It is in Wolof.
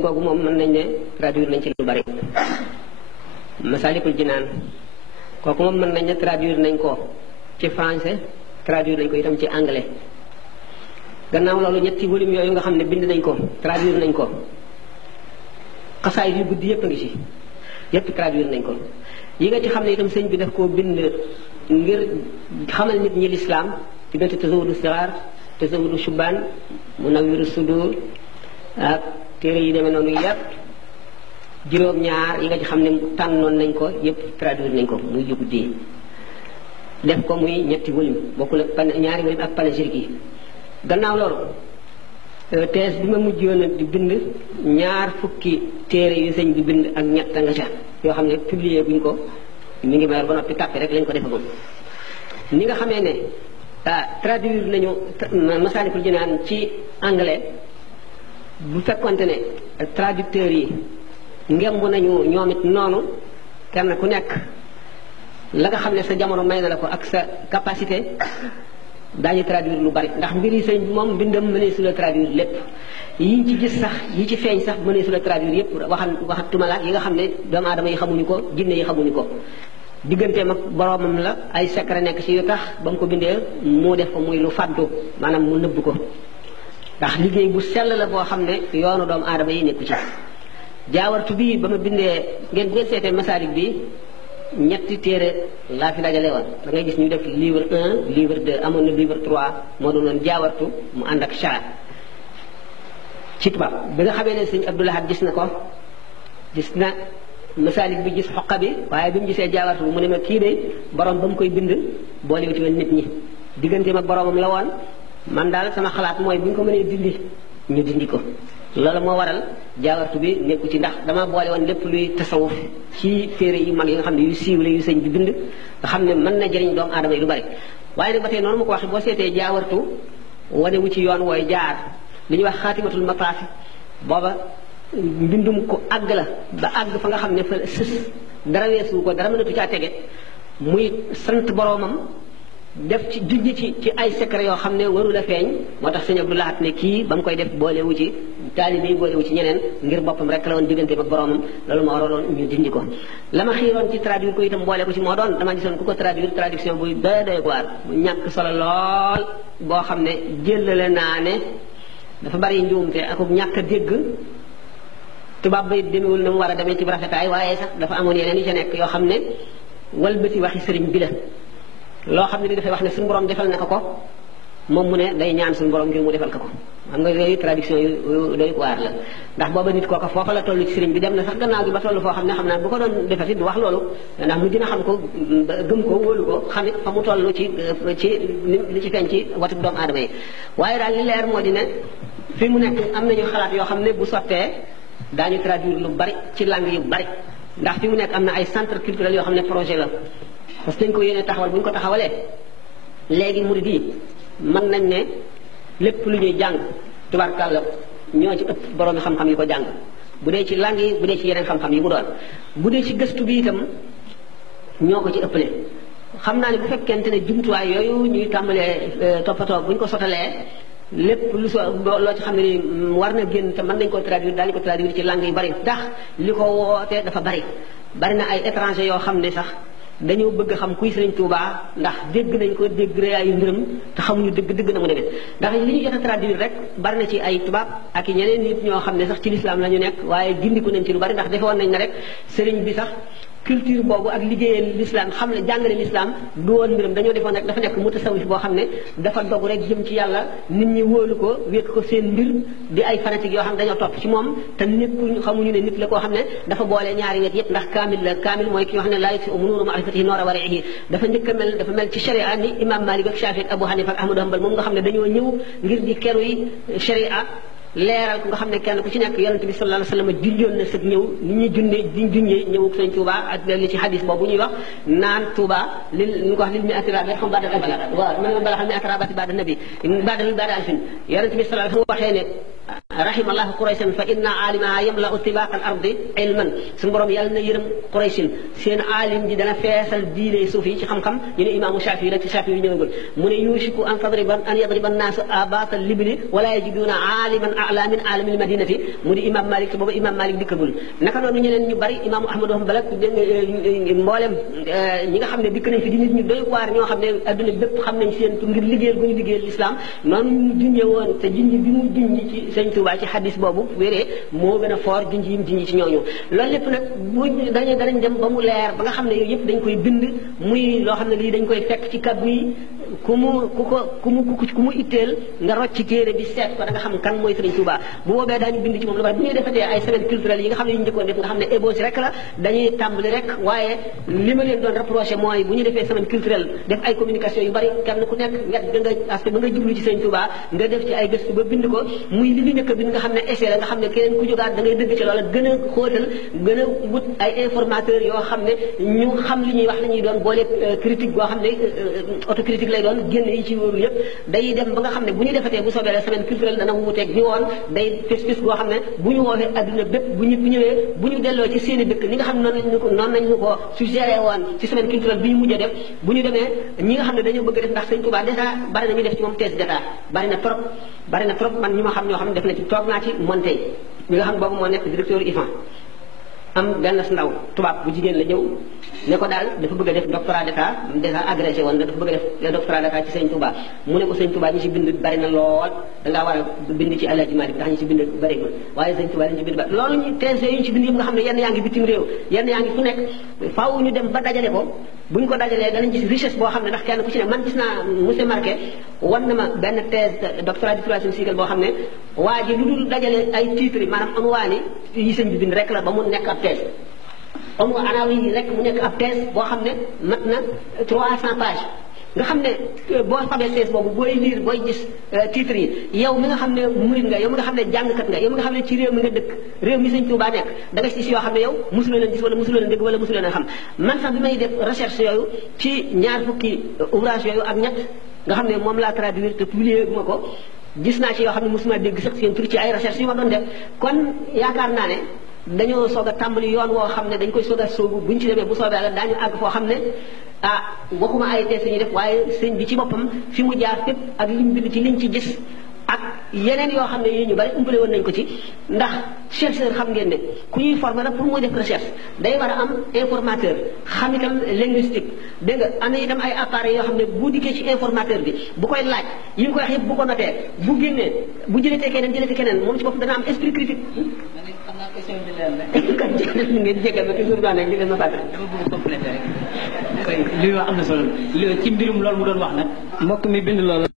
googu moom mën nañ ne traduire nañ ci lu bari. Masalikul Jinaan kooku moom mën nañ ne traduire nañ ko ci français traduire nañ ko itam ci anglais. gannaaw loolu ñetti volume yooyu nga xam ne bind nañ ko traduire nañ ko xasaay yu guddi yëpp a ngi ci yëpp traduire nañ ko yi nga ci xam ne itam sëñ bi daf koo bind ngir xamal nit ñi lislaam diggante Tazawudu Sixaar Tazawudu Shubaan Munawwiru Sudur ak téere yi demee noonu yëpp juróom-ñaar yi nga ci xam ne tànnoon nañ ko yëpp traduire nañ ko muy yu guddi def ko muy ñetti volume bokkul ak ñaari volume ak panégyrique yi. gannaaw loolu thèse bi ma mujjoon di bind ñaar fukki téere yu sëñ bi bind ak ñett nga ca yoo xam ne publié buñ ko mi ngi mayor ba noppi tàppe rek lañ ko defagum. ni nga xamee ne traduire nañu Masaalikul Jinaan ci anglais bu fekkonte ne traducteurs yi ngemb nañu ñoom it noonu kenn ku nekk la nga xam ne sa jamono may na la ko ak sa capacité daañu traduire lu bari ndax mbiri sëñ bi moom mbindam mënee su la traduire lépp yiñ ci gis sax yi ci feeñ sax mënee su la traduire yépp waxatumalaat yi nga xam ne doomu aadama yi xamuñu ko jinne yi xamuñu ko digganteem ak boroomam la ay secret nekk ci yu tax ba mu ko bindee mu def ko muy lu fàddu maanaam mu nëbb ko ndax liggéey bu sell la boo xam ne yoonu doomu aadama yi nekku ci jaawartu bii ba ma bindee ngeen bu ngeen seetee masaalik bi ñetti téere laa fi dajale woon da ngay gis ñu def livre 1 livre 2 amoon na livre 3 moo doonoon jaawartu mu ànd ak char ci tubaab bi nga xamee ne sëñ Abdou Lahad gis na ko gis na masaalik bi gis xoqa bi waaye bi mu gisee jaawartu bi mu ne ma kii de borom ba mu koy bind boolewu ci nit ñi digganteem ak boromam la woon man daal sama xalaat mooy bu ñu ko mënee dindi ñu dindi ko loolu moo waral jaawartu bi nekku ci ndax dama boole woon lépp luy tasawuf ci téere yu mag yi nga xam ne yu siiw la yu sëñ bi bind nga xam ne mën na jëriñ doomu aadama yi lu bari waaye nag ba tey noonu ma ko waxee boo seetee jaawartu wane wu ci yoon wooy jaar li ñuy wax xaatimatul mataafi booba mbindum ko àgg la ba àgg fa nga xam ne fa sës dara weesu ko dara mënatu caa tege muy sant boroomam def ci junj ci ay secret yoo xam ne warul a feeñ moo tax sëñ Abdou Lahad ne kii ba mu koy def boolewu ci taalibe yi boolewu ci ñeneen ngir boppam rek la woon digganteem ak boromam loolu moo waraloon ñu dindi ko. la ma xiiroon ci traduire ko itam boole ko ci moo doon dama gisoon ku ko traduire traduction buy doy waar bu ñàkk solo lool boo xam ne jëlale naa ne dafa bari njuumte ak ñàkk a dégg tubaab ba it demewul na mu war a demee ci rafetaay waaye sax dafa amoon yeneen yu ca nekk yoo xam ne walbati waxi sëriñ bi la. loo xam ne dafay wax ne suñu borom defal na ko ko moom mu ne day ñaan suñu borom ngir mu defal ko ko xam nga yooyu traduction yu doy waar la ndax booba nit kooka foofa la toll ci sëriñ bi dem na sax gannaaw gi ba toll foo xam ne xam naa bu ko doon defati du wax loolu ndax mu dina xam ko gëm ko wóolu ko xamit fa mu toll ci li ci feeñ ci watu doomu aadama yi waaye daal li leer moo di ne fi mu nekk am nañu xalaat yoo xam ne bu sottee daañu traduire lu bari ci langue yu bari ndax fi mu nekk am na ay centre culturel yoo xam ne projet la parce que dañ ko yéene taxawal bu ñu ko taxawalee léegi murid yi mën nañ ne lépp lu ñuy jàng tubaarkàlla ñoo ci ëpp boroomi xam-xam yi ko jàng bu dee ci langue yi bu dee ci yeneen xam-xam yi mu doon bu dee ci gëstu bi itam ñoo ko ci ëppale xam naa ne bu fekkente ne jumtuwaay yooyu ñuy tàmbalee toppatoo bu ñu ko sotalee lépp lu loo ci xam ne ni war na génn te mën nañ ko traduire daañu ko traduire ci langue yu bari ndax li ko wootee dafa bari na ay étranger yoo xam ne sax dañoo bëgg xam kuy Sëriñ Tuubaa ndax dégg nañ ko dégg réyaayu mbiram te xamuñu dëgg na mu demee ndax li ñu jot a traduire rek bari na ci ay tubaab ak ñeneen nit ñoo xam ne sax ci lislaam la ñu nekk waaye gindiku nañ ci lu bari ndax defoon nañ ne rek sëriñ bi sax culture boobu ak liggéeyal l'islam xam ne jàngale l'islam du woon mbiram dañoo defoon rek dafa nekk mutasawif boo xam ne dafa dog rek jëm ci yàlla nit ñi wóolu ko wékk ko seen mbir di ay fanatique yoo xam ne dañoo topp ci moom te nekkuñ xamuñu ne nit la koo xam ne dafa boole ñaari wet yëpp ndax kaamil la kaamil mooy ki nga xam ne laa yutfi nuuru maarifatihi noora wariihi dafa njëkk a mel dafa mel ci sharia ni imam Malik ak Shafi ak Abu Hanifa ak Ahmadu Hanbal moom nga xam ne dañoo ñëw ngir di keru yi sharia leeral ko nga xam ne kenn ku ci nekk yonent bi sallallahu alayhi wa sallam junjoon na sëg ñëw ni ñuy junjee ñëwug Sëñ Tuubaa ak li ci xadis boobu ñuy wax naan Tuubaa ñu ko wax lil mi atirabi xam baada alfi waaw man bala xam ne atrabati baada nabi baada alfin yonent bi sallallahu alayhi wa sallam waxee ne rahimallahu quraysan fa inna alimaha yamla tibaqal ardi ilman suñu borom yàlla na yërëm quraysin seen alim ji dana feesal diine suuf yi ci xam-xam ñu ne imaamu Shaafi la ci Shaafi yi ñëwagul mu ne yushiku an yadriba annaasu abatal libli wala yajiduna aliman a'la min alamil madinati mu di imam Malik booba imam Malik dikkagul naka noonu ñeneen ñu bari imaamu Ahmadu Hanbal mboolem ñi nga xam ne dikk nañ fi di nit ñu doy waar ñoo xam ne adduna bépp xam nañ seen ngir liggéeyal gu ñu liggéeyal l'islam noonu ñu junjee woon te junj bi mu junj ci sëñ Tuubaa ci xadis boobu wéree moo gën a fort junj yi mu junj ci ñooñu loolu lépp nag bu danañ dem ba mu leer ba nga xam ne yooyu yëpp dañ koy bind muy loo xam ne lii dañ koy fekk ci kàddu yi ku mu itteel nga rocc ci téere bi seet ko da nga xam kan mooy Sëriñ Tuubaa bu boobee daañu bind ci moom lu bari bu ñuy defatee ay semaine culturelle yi nga xam ne yu njëkkoon def nga xam ne ébauche rek la dañuy tàmbali rek waaye li ma leen doon reproché mooy bu ñu defee semaine culturelle def ay communication yu bari kenn ku nekk wet da nga aspect ba nga jublu ci Sëriñ Tuubaa nga def ci ay gëstu ba bind ko muy li ñu njëkk a bind nga xam ne essai la nga xam ne keneen ku jógaat da ngay dëgg ci loola gën a xóotal gën a wut ay informateurs yoo xam ne ñu xam li ñuy wax la ñuy doon boole critique boo xam ne autocritique lay doon génn yi ci wóorul yëpp day dem ba nga xam ne bu ñu defatee bu soobee la semaine culturelle dana wuuteeg ñu woon day fes goo xam ne bu ñu woowee adduna bépp bu ñëwee bu ñu delloo ci seen i dëkk ni nga xam ne noonu nañ ñu ko suggéré woon ci semaine culturelle bi ñu mujj a def bu ñu demee ñi nga xam ne dañoo bëgg a def ndax Sëñ Tuubaa déjà bari na ñu def ci moom thèse d'état bari na trop man ñi ma xam ñoo xam ne def na ci toog naa ci Montaigne ñi nga xam ne boobu moo nekk directeur IFAN am benn ndaw tubaab bu jigéen la ñëw ne ko daal dafa bëgg a def doctorat d'état déjà agrégé woon na dafa bëgg a def doctorat d'état ci Sëñ Tuubaa mu ne ko Sëñ Tuubaa ñi ci bind bari na lool dangaa war a bind ci Alaaji Maalik ndax ñi ci bind bariwul waaye Sëñ Tuubaa lañu ci bind bari loolu ñu thèse yi ñu ci bind yëpp nga xam ne yenn yaa ngi bitim réew yenn yaa ngi fu nekk faaw ñu dem ba dajale ko bu ñu ko dajalee danañ gis richesse boo xam ne ndax kenn ku ci ne man gis naa monsieur Marquet wan na ma benn thèse doctorat du troisième cycle boo xam ne waa ji lu dul dajale ay titres yi maanaam unwaani yi sëñ bi bind rek la ba mu nekk ab thèse am nga anaaw yi rek mu nekk ab thèse boo xam ne mat na 300 pages nga xam ne boo xamee thèse boobu booy lire booy gis titres yi yow mi nga xam ne murid nga yow mi nga xam ne jàngkat nga yow mi nga xam ne ci réew mi nga dëkk réew mi Sëñ Tuubaa nekk da nga gis yoo xam ne yow mosuloo leen gis wala mosuloo leen dégg wala mosuloo leen xam man sax bi may def recherche yooyu ci ñaar fukki ouvrage yooyu ak ñett nga xam ne moom laa traduire te publier gu ma ko gis naa ci yoo xam ne mosuma dégg sax seen tur ci ay recherche yu ma doon def kon yaakaar naa ne dañoo soog a tàmbali yoon woo xam ne dañ koy soog a soobu buñ ci demee bu soobee la daañu àgg foo xam ne waxuma ay tees ñuy def waaye sëñ bi ci boppam fi mu jaar fépp ak liñ bind ci liñ ci gis ak yeneen yoo xam ne yii ñu bari umpale woon nañ ko ci ndax chercheur xam ngeen ne ku ñuy former nag pour muy def recherche day war a am informateur xam itam linguistique dégg nga am na itam ay appareils yoo xam ne bu dikkee ci informateur bi bu koy laaj yi nga koy wax yëpp bu ko notee bu génnee bu jëletee keneen moom ci boppam dana am esprit critique. xam naa question bi leer na. kon ngeen jégal ma toujours doon rek di leen ma fàttali. dama bëgg compléter rek. li wax am na solo ci mbirum loolu mu doon wax nag mbokk mi bind loolu.